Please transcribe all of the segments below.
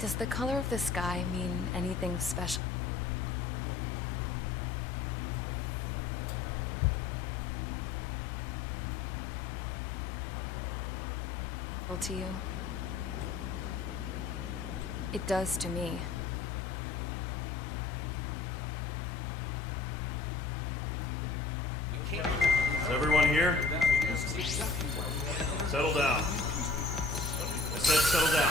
Does the color of the sky mean anything special to you? It does to me. Is everyone here? Settle down. I said settle down.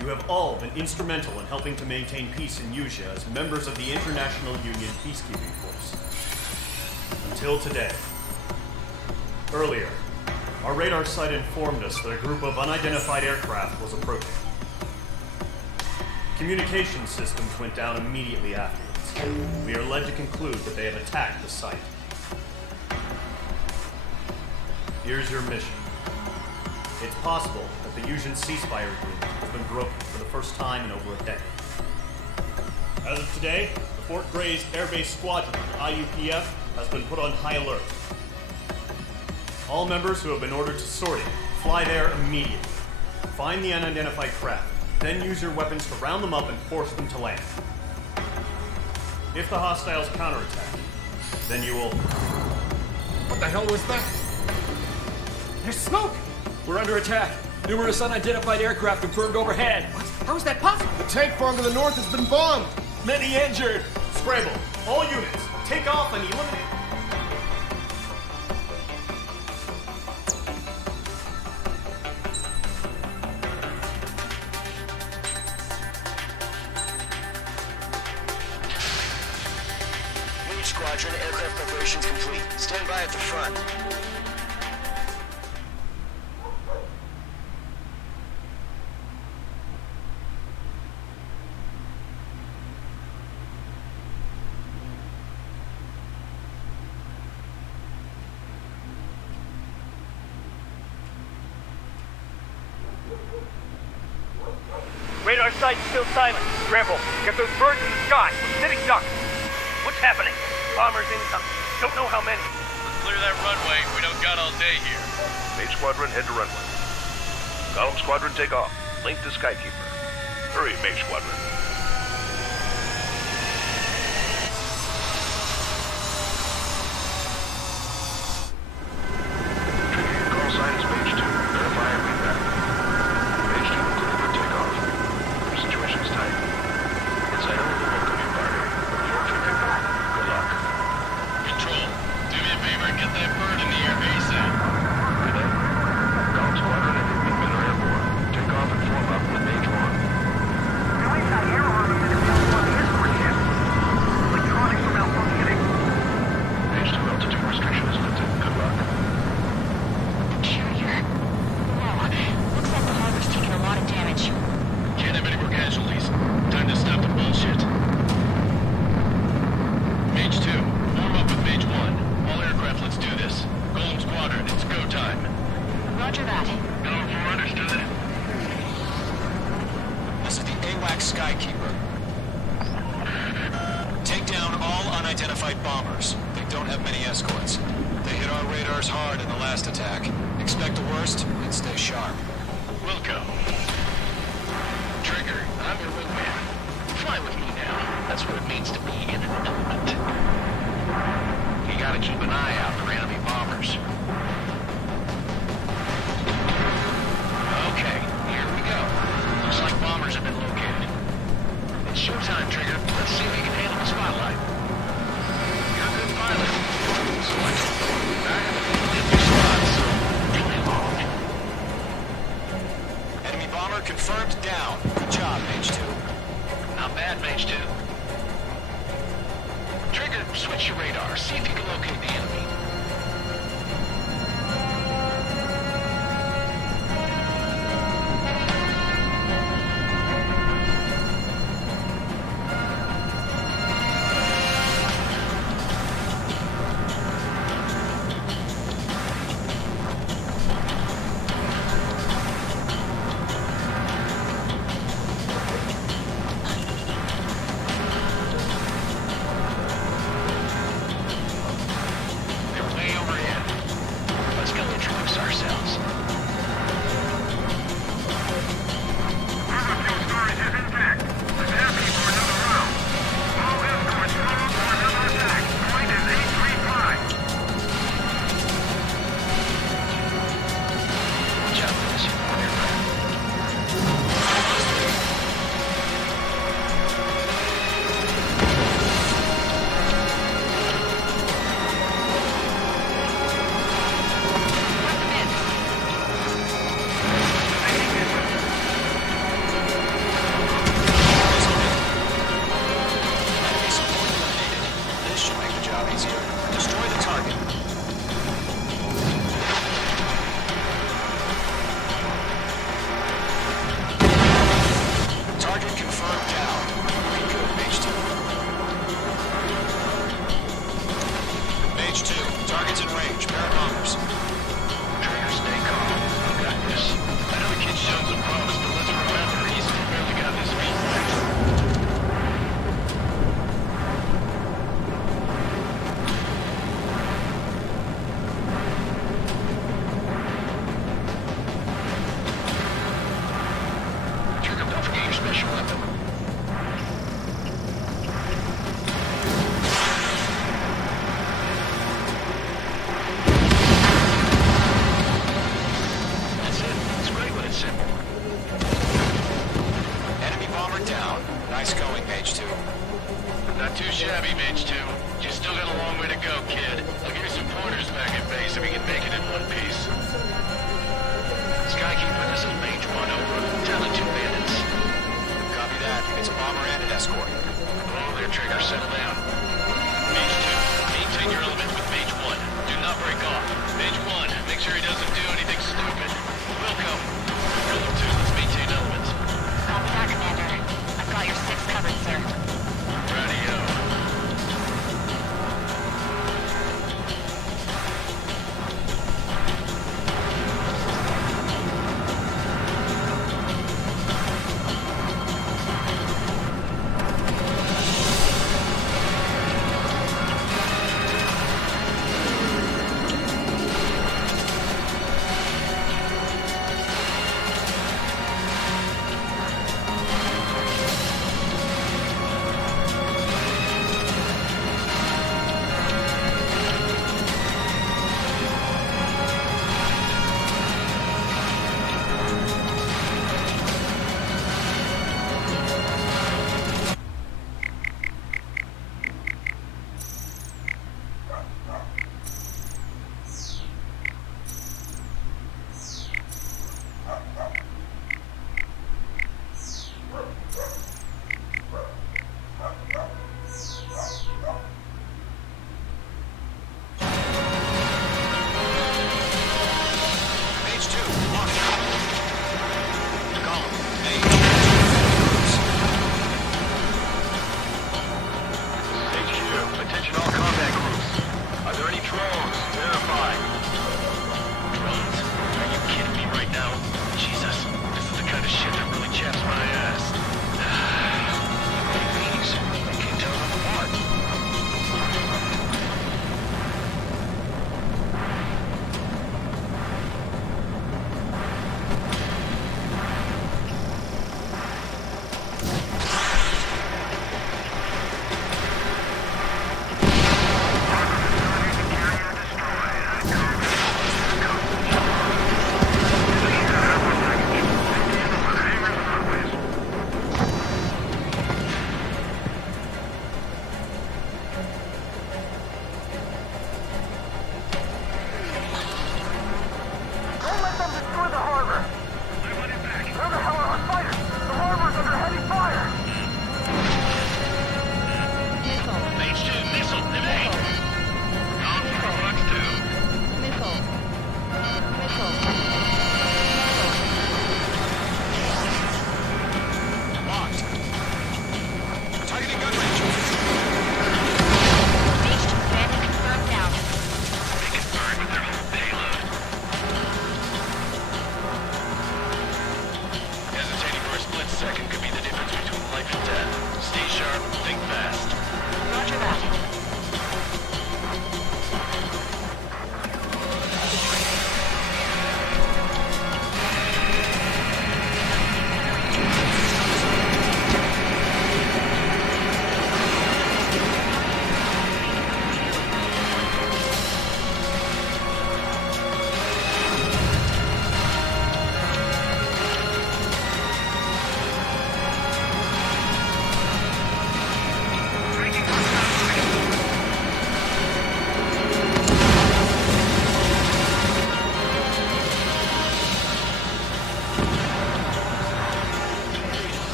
You have all been instrumental in helping to maintain peace in Usha as members of the International Union Peacekeeping Force. Until today. Earlier, our radar site informed us that a group of unidentified aircraft was approaching. Communication systems went down immediately afterwards. We are led to conclude that they have attacked the site. Here's your mission. It's possible that the Usian ceasefire agreement has been broken for the first time in over a decade. As of today, the Fort Gray's Air Base Squadron, IUPF, has been put on high alert. All members who have been ordered to sortie, fly there immediately. Find the unidentified craft, then use your weapons to round them up and force them to land. If the hostiles counterattack, then you will... What the hell was that? There's smoke! We're under attack. Numerous unidentified aircraft confirmed overhead. How is that possible? The tank farm to the north has been bombed. Many injured. Scramble. All units, take off and eliminate... Squadron, aircraft preparations complete. Stand by at the front. Radar site's still silent. Scramble. Get those birds in the sky. Sitting ducks. What's happening? Bombers incoming. Don't know how many. Let's clear that runway. We don't got all day here. Mage Squadron, head to runway. Column Squadron, take off. Link to Skykeeper. Hurry, Mage Squadron. Trigger, call sign is Mage 2. Verify and read back. Mage 2, clear for takeoff. Situation's tight. Inside over the welcome you party. Your trigger. Good luck. Control, do me a favor and get that bird in the air ASAP. Good day. Column Squadron and your men are airborne. Take off and form up with Mage 1. Mage 2, altitude restriction is lifted. Good luck. Carrier. Wow. Looks like the harbor's taking a lot of damage. Can't have any more casualties. Time to stop the bullshit. Mage 2, form up with Mage 1. All aircraft, let's do this. Golem Squadron, it's go time. Roger that. Going for understood. This is the AWAC Skykeeper. Take down all unidentified bombers. They don't have many escorts. They hit our radars hard in the last attack. Expect the worst and stay sharp. We'll go. Trigger, I'm your wingman. Fly with me now. That's what it means to be in an element. You gotta keep an eye out for enemy bombers. Okay, here we go. Looks like bombers have been located. It's showtime, Trigger. Let's see if you can handle the spotlight. You're a good pilot. So I can back up in your spots, so play along. Enemy bomber confirmed down. Good job, Mage 2. Not bad, Mage 2. Trigger, switch your radar. See if you can locate the enemy. weapon. That's it. It's great when it's simple. Enemy bomber down. Nice going, Mage 2. Not too shabby, Mage 2. You still got a long way to go, kid. I'll give you some pointers back at base if you can make it in one piece. Skykeeper, this is Mage 1 over. Tally 2 bandits. Copy that. It's a bomber and an escort. Oh, there, Trigger. Settle down. Mage 2, maintain your element with Mage 1. Do not break off. Mage 1, make sure he doesn't do anything stupid. Wilco, Wilco 2, let's maintain element. Copy that, Commander. I've got your 6 covered, sir. Radio.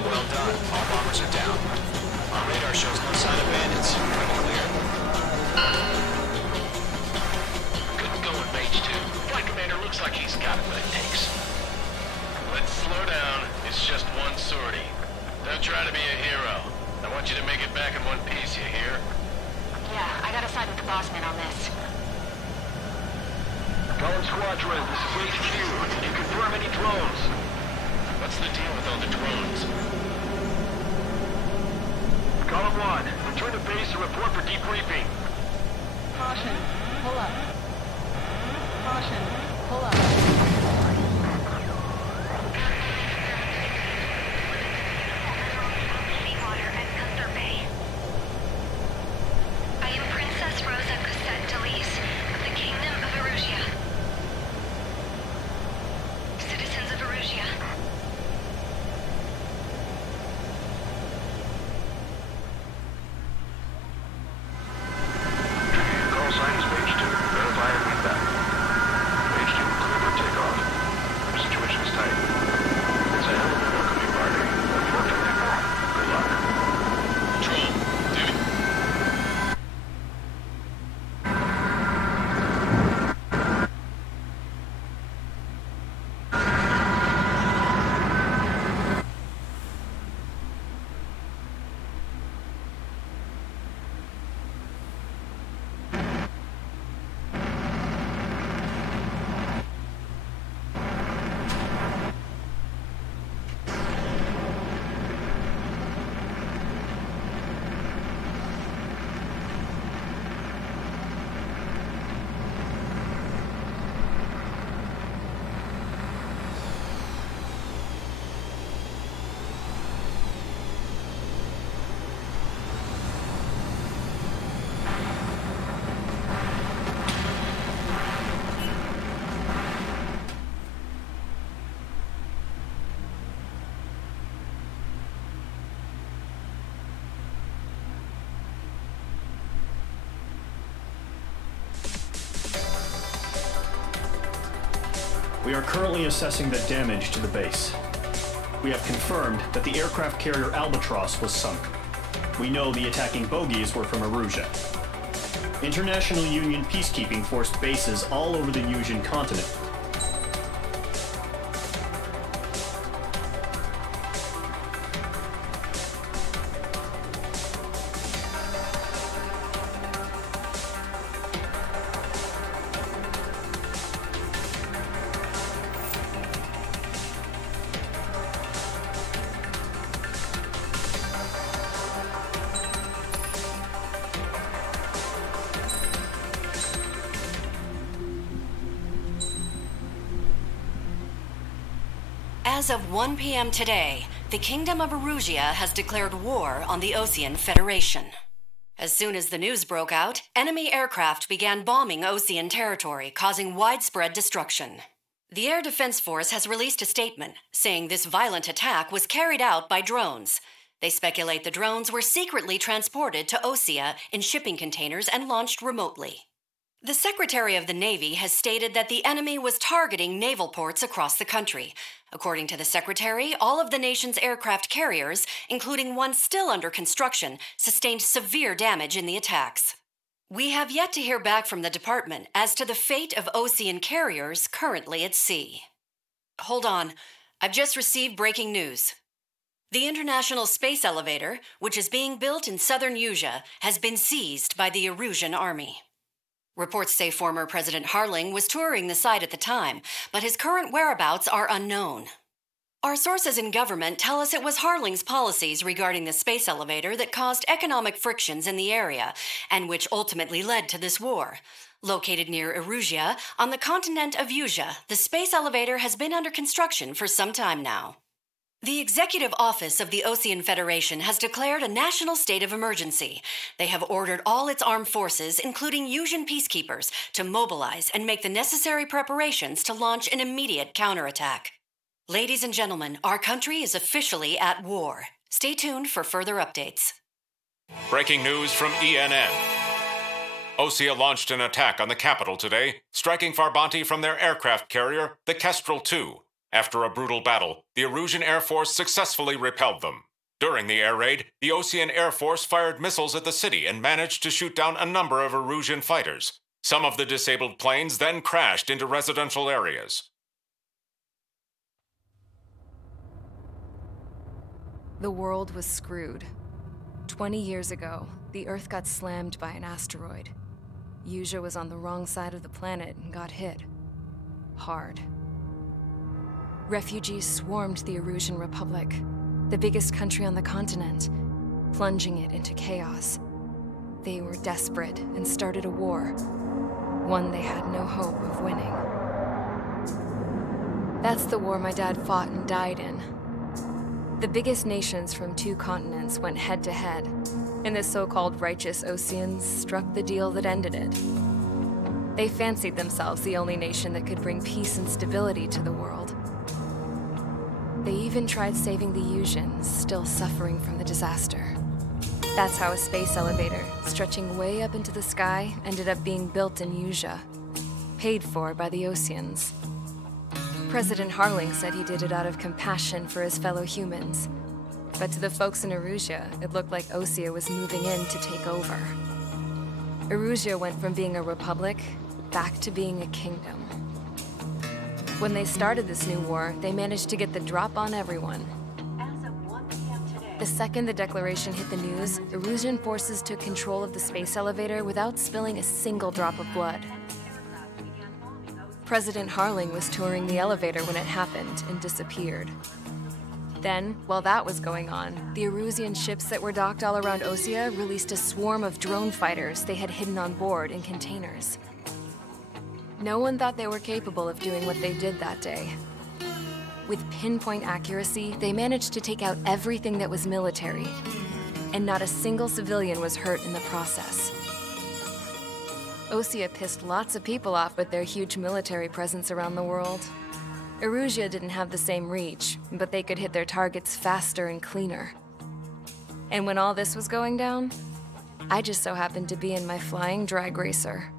Well done. All bombers are down. Our radar shows no sign of bandits. We're clear. Good going, Mage 2. Flight commander looks like he's got what it takes. Let's slow down. It's just one sortie. Don't try to be a hero. I want you to make it back in one piece, you hear? Yeah, I gotta side with the boss man on this. Column Squadron, this is HQ. Can you confirm any drones? What's the deal with all the drones? Column 1, return to base and report for debriefing. Caution, pull up. Caution, pull up. I am Princess Rosa Cosette Delise of the Kingdom of Erusia. Citizens of Erusia. Call sign is Mage 2. Verify and read back. Mage 2, clear for takeoff. Situation is tight. It's a hell of a welcoming party. Unfortunately, good luck. Control, dude. We are currently assessing the damage to the base. We have confirmed that the aircraft carrier Albatross was sunk. We know the attacking bogies were from Erusia. International Union peacekeeping forced bases all over the Yusian continent. As of 1 p.m. today, the Kingdom of Erusia has declared war on the Osean Federation. As soon as the news broke out, enemy aircraft began bombing Osean territory, causing widespread destruction. The Air Defense Force has released a statement saying this violent attack was carried out by drones. They speculate the drones were secretly transported to Osea in shipping containers and launched remotely. The Secretary of the Navy has stated that the enemy was targeting naval ports across the country. According to the Secretary, all of the nation's aircraft carriers, including one still under construction, sustained severe damage in the attacks. We have yet to hear back from the department as to the fate of Osean carriers currently at sea. Hold on, I've just received breaking news. The International Space Elevator, which is being built in southern Yusia, has been seized by the Erusian army. Reports say former President Harling was touring the site at the time, but his current whereabouts are unknown. Our sources in government tell us it was Harling's policies regarding the space elevator that caused economic frictions in the area, and which ultimately led to this war. Located near Erusia, on the continent of Yusia, the space elevator has been under construction for some time now. The Executive Office of the Osean Federation has declared a national state of emergency. They have ordered all its armed forces, including Yusian peacekeepers, to mobilize and make the necessary preparations to launch an immediate counterattack. Ladies and gentlemen, our country is officially at war. Stay tuned for further updates. Breaking news from ENN. Osea launched an attack on the capital today, striking Farbanti from their aircraft carrier, the Kestrel II. After a brutal battle, the Erusian Air Force successfully repelled them. During the air raid, the Osean Air Force fired missiles at the city and managed to shoot down a number of Erusian fighters. Some of the disabled planes then crashed into residential areas. The world was screwed. 20 years ago, the Earth got slammed by an asteroid. Usha was on the wrong side of the planet and got hit. Hard. Refugees swarmed the Erusian Republic, the biggest country on the continent, plunging it into chaos. They were desperate and started a war, one they had no hope of winning. That's the war my dad fought and died in. The biggest nations from 2 continents went head-to-head, and the so-called righteous Oseans struck the deal that ended it. They fancied themselves the only nation that could bring peace and stability to the world. They even tried saving the Usians, still suffering from the disaster. That's how a space elevator, stretching way up into the sky, ended up being built in Usha, paid for by the Oseans. President Harling said he did it out of compassion for his fellow humans. But to the folks in Erusia, it looked like Osea was moving in to take over. Erusia went from being a republic back to being a kingdom. When they started this new war, they managed to get the drop on everyone. As of 1 p.m. today, The second the declaration hit the news, Erusian forces took control of the space elevator without spilling a single drop of blood. President Harling was touring the elevator when it happened and disappeared. Then, while that was going on, the Erusian ships that were docked all around Osea released a swarm of drone fighters they had hidden on board in containers. No one thought they were capable of doing what they did that day. With pinpoint accuracy, they managed to take out everything that was military, and not a single civilian was hurt in the process. Osea pissed lots of people off with their huge military presence around the world. Erusia didn't have the same reach, but they could hit their targets faster and cleaner. And when all this was going down, I just so happened to be in my flying drag racer.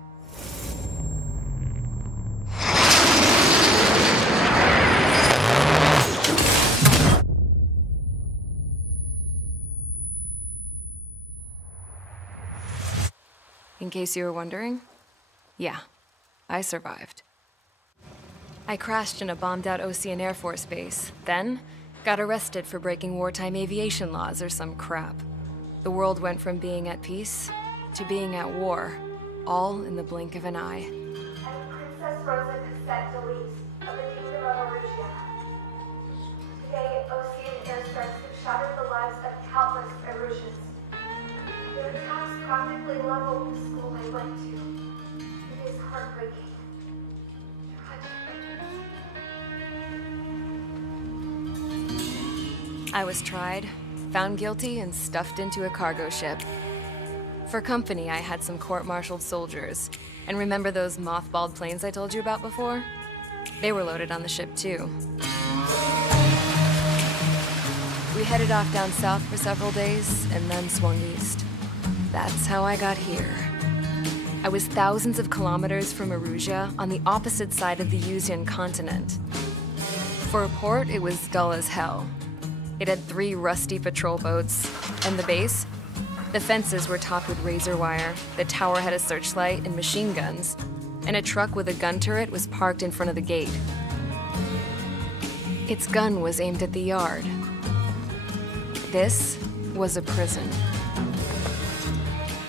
In case you were wondering, yeah, I survived. I crashed in a bombed-out Osean Air Force base, then got arrested for breaking wartime aviation laws or some crap. The world went from being at peace to being at war, all in the blink of an eye. I'm Princess Rosa of the Kingdom of Erusia. Today, Osean airstrikes have shattered the lives of countless Erusians. Their attacks practically leveled the school I went to. It is heartbreaking. I was tried, found guilty, and stuffed into a cargo ship. For company, I had some court-martialed soldiers. And remember those mothballed planes I told you about before? They were loaded on the ship, too. We headed off down south for several days, and then swung east. That's how I got here. I was thousands of kilometers from Erusia, on the opposite side of the Usian continent. For a port, it was dull as hell. It had 3 rusty patrol boats, and the base? The fences were topped with razor wire, the tower had a searchlight and machine guns, and a truck with a gun turret was parked in front of the gate. Its gun was aimed at the yard. This was a prison.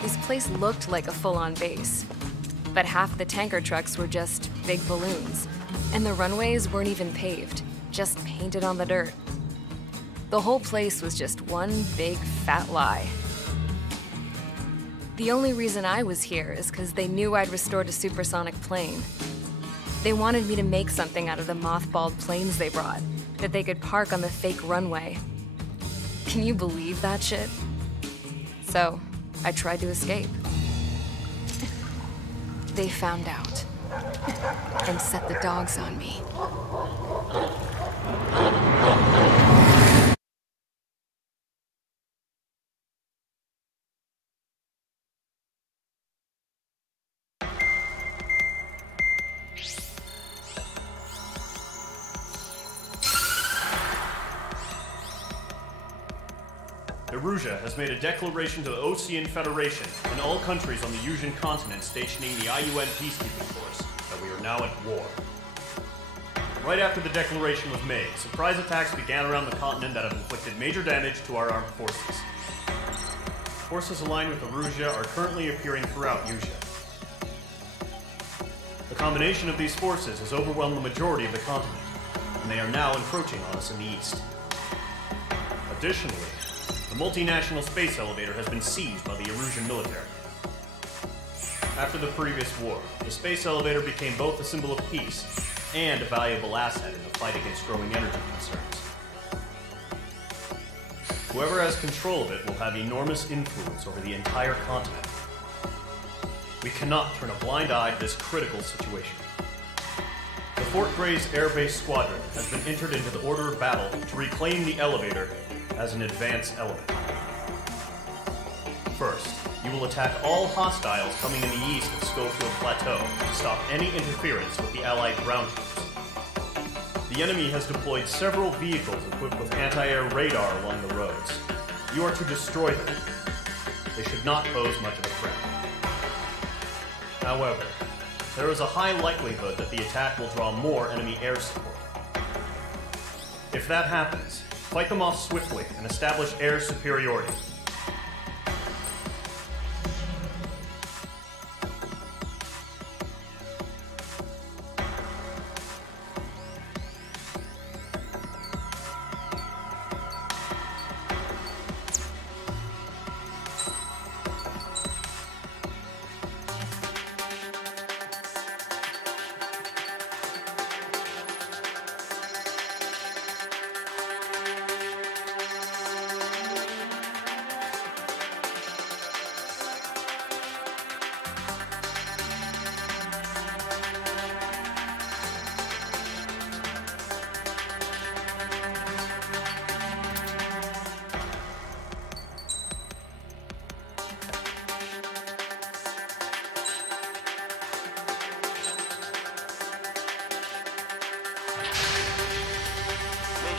This place looked like a full-on base, but half the tanker trucks were just big balloons, and the runways weren't even paved, just painted on the dirt. The whole place was just one big fat lie. The only reason I was here is because they knew I'd restored a supersonic plane. They wanted me to make something out of the mothballed planes they brought, that they could park on the fake runway. Can you believe that shit? So, I tried to escape. They found out, and set the dogs on me. Erusia has made a declaration to the Ocean Federation and all countries on the Yusian continent stationing the IUN peacekeeping force that we are now at war. Right after the declaration was made, surprise attacks began around the continent that have inflicted major damage to our armed forces. Forces aligned with Erusia are currently appearing throughout Yusia. The combination of these forces has overwhelmed the majority of the continent, and they are now encroaching on us in the east. Additionally, the multinational space elevator has been seized by the Erusian military. After the previous war, the space elevator became both a symbol of peace and a valuable asset in the fight against growing energy concerns. Whoever has control of it will have enormous influence over the entire continent. We cannot turn a blind eye to this critical situation. The Fort Gray's Air Base Squadron has been entered into the order of battle to reclaim the elevator as an advance element. First, you will attack all hostiles coming in the east of Schofield Plateau to stop any interference with the Allied ground troops. The enemy has deployed several vehicles equipped with anti-air radar along the roads. You are to destroy them. They should not pose much of a threat. However, there is a high likelihood that the attack will draw more enemy air support. If that happens, fight them off swiftly and establish air superiority.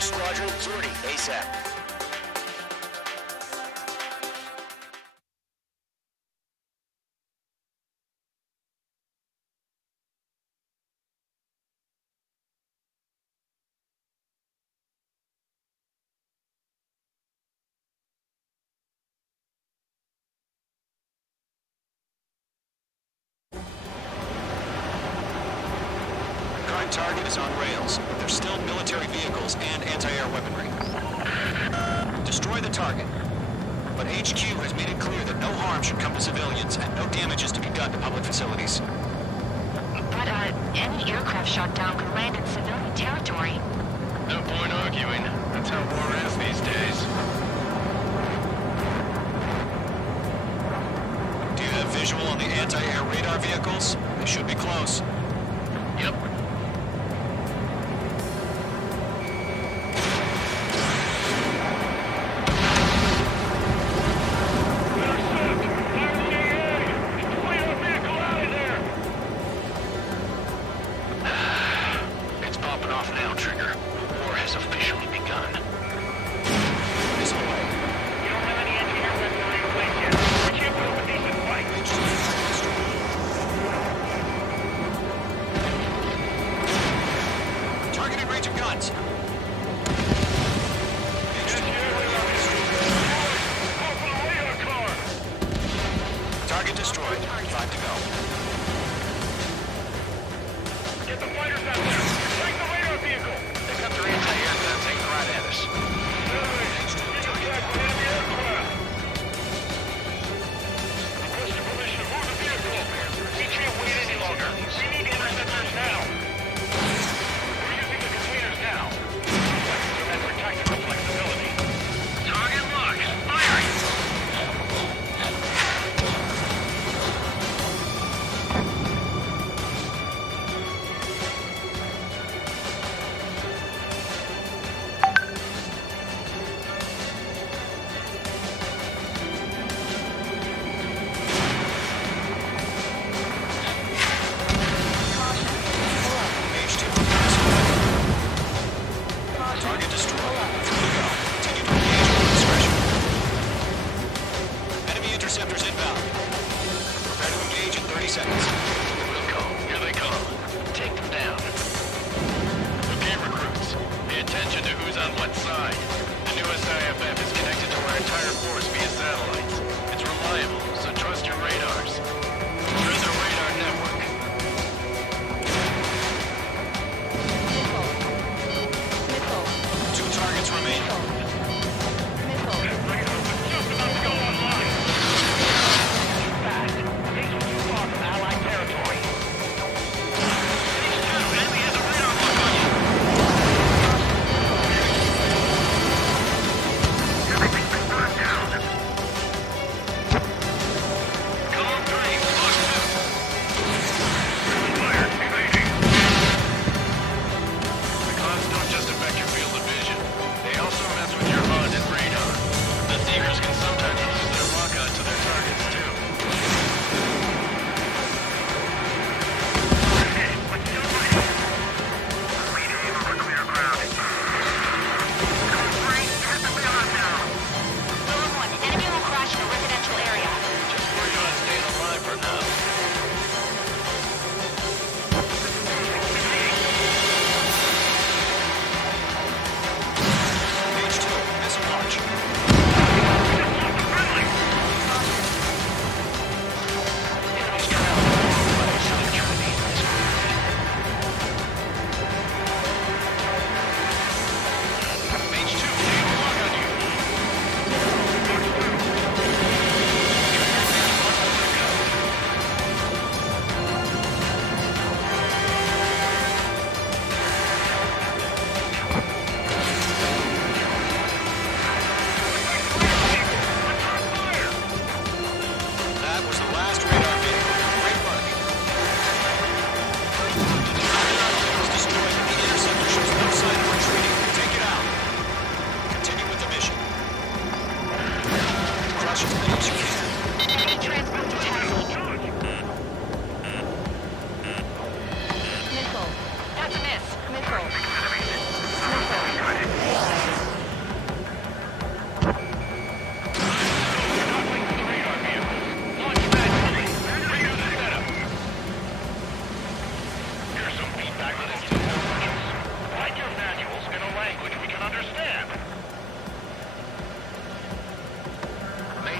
Squadron 40 ASAP. Target is on rails, but there's still military vehicles and anti-air weaponry. Destroy the target, but HQ has made it clear that no harm should come to civilians and no damage is to be done to public facilities. But, any aircraft shot down could land in civilian territory. No point arguing. That's how war is these days. Do you have visual on the anti-air radar vehicles? They should be close. Yep.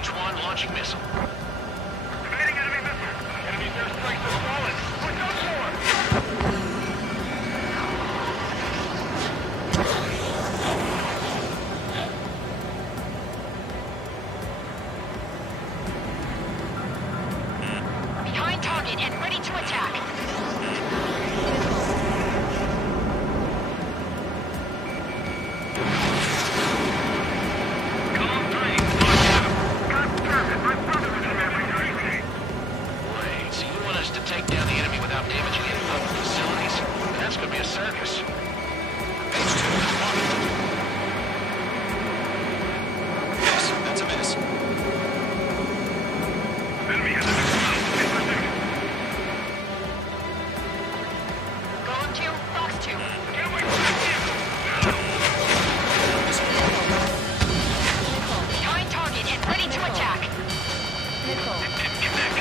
H1 launching missile. Evading enemy missile. Enemy's airstrikes have fallen. Look out for him! Behind target and ready to attack. Wait, so you want us to take down the enemy without damaging any local facilities? That's gonna be a circus. Yes, that's a miss. Enemy has a in pursuit. Golem 2, Fox 2. Get away from that vehicle! Behind target and ready to attack. Missile. Get back.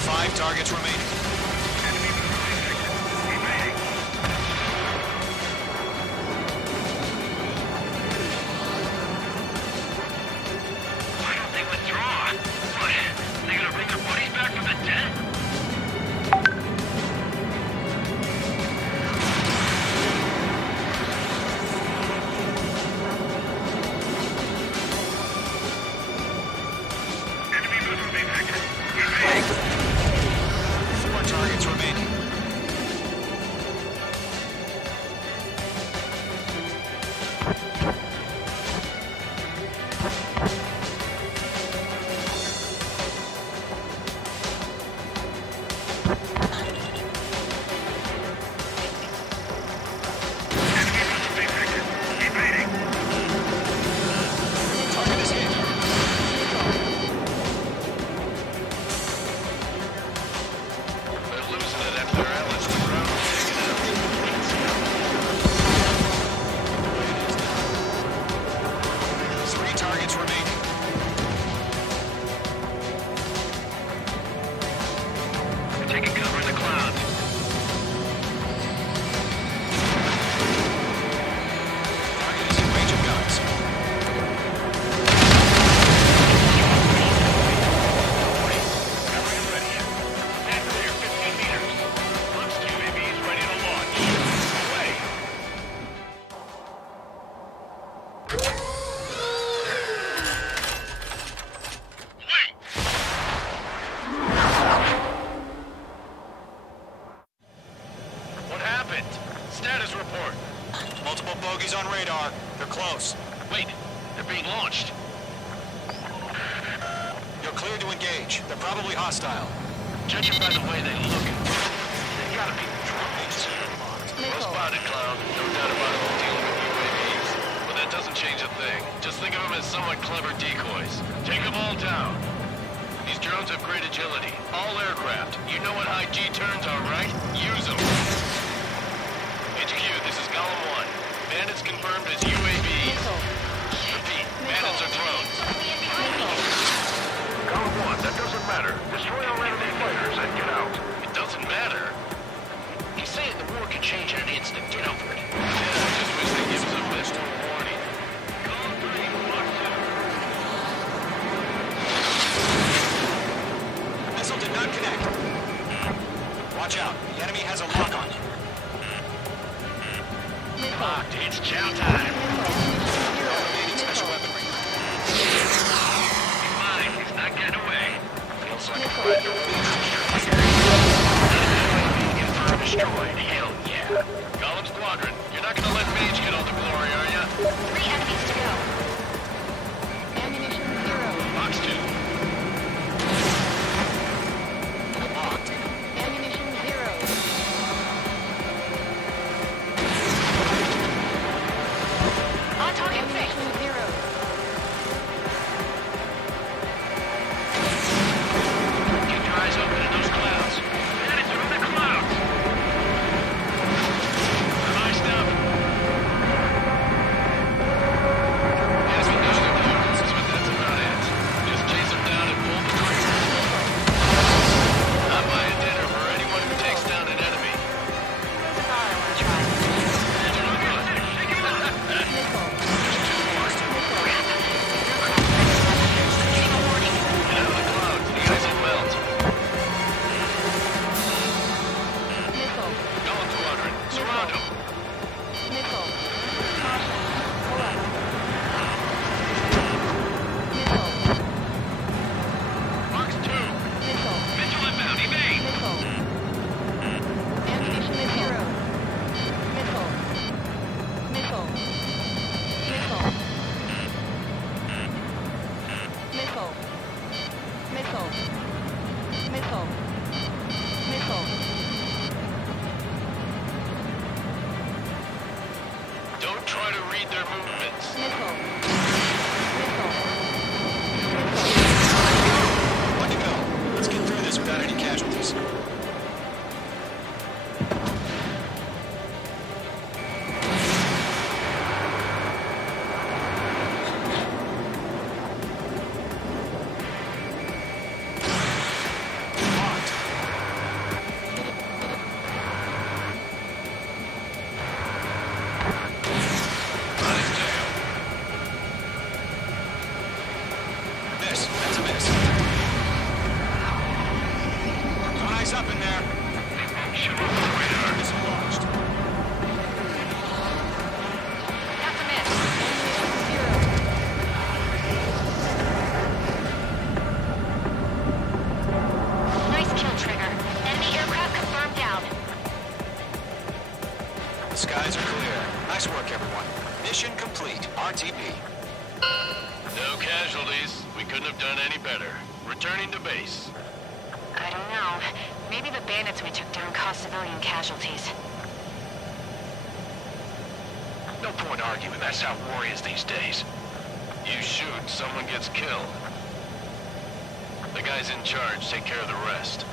5 targets remaining. Enemy evading. Why don't they withdraw? What? They gonna bring their buddies back from the dead? Enemy missile detected. Evading. 4 targets remaining. Enemy missile detected. Evading. Target is hit. They're losing it after their outlets to ground were taken out. 3 targets remaining. Taking cover in the clouds. Target is in range of guns. Covering and ready. Stand clear 15 meters. Launch UAVs ready to launch. Away. Wait! What happened? Status report. Multiple bogeys on radar. They're close. Wait, they're being launched. You're clear to engage. They're probably hostile. Judging by the way they look, they gotta be drones. Well spotted, Clown. No doubt about it, we're dealing with UAVs. But that doesn't change a thing. Just think of them as somewhat clever decoys. Take them all down. These drones have great agility. All aircraft. You know what high G turns are, right? Use them. HQ, this is Golem 1. Bandits confirmed as UAVs. Repeat, bandits are drones. Golem 1, that doesn't matter. Destroy all enemy fighters and get out. It doesn't matter. He's saying the war could change in an instant. Get over it. Yeah, I just wish they'd give us a bit more warning. Golem 3, Fox Missile did not connect. Watch out. The enemy has a lock on you. Locked. It's chow time. No remaining special weaponry. Be mine. He's not getting away. Feels like a fight to confirmed destroyed. Hell yeah. Golem Squadron, you're not gonna let Mage get all the glory, are ya? 3 enemies to go. Ammunition 0. Fox 2. Locked. Ammunition 0. On target 6. Ammunition 0. Keep your eyes open in those clouds. Bandits are in the clouds. try to read their movements. Missile. One to go. Let's get through this without any casualties. Skies are clear. Nice work, everyone. Mission complete. RTB. No casualties. We couldn't have done any better. Returning to base. I don't know. Maybe the bandits we took down caused civilian casualties. No point arguing. That's how war is these days. You shoot, someone gets killed. The guys in charge take care of the rest.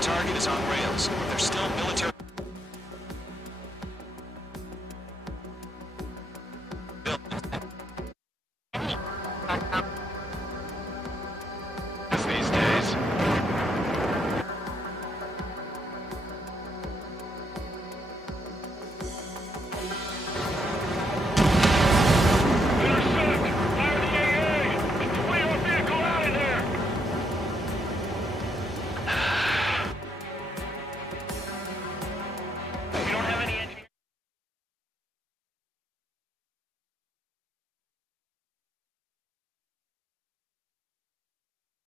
Target is on rails. There's still military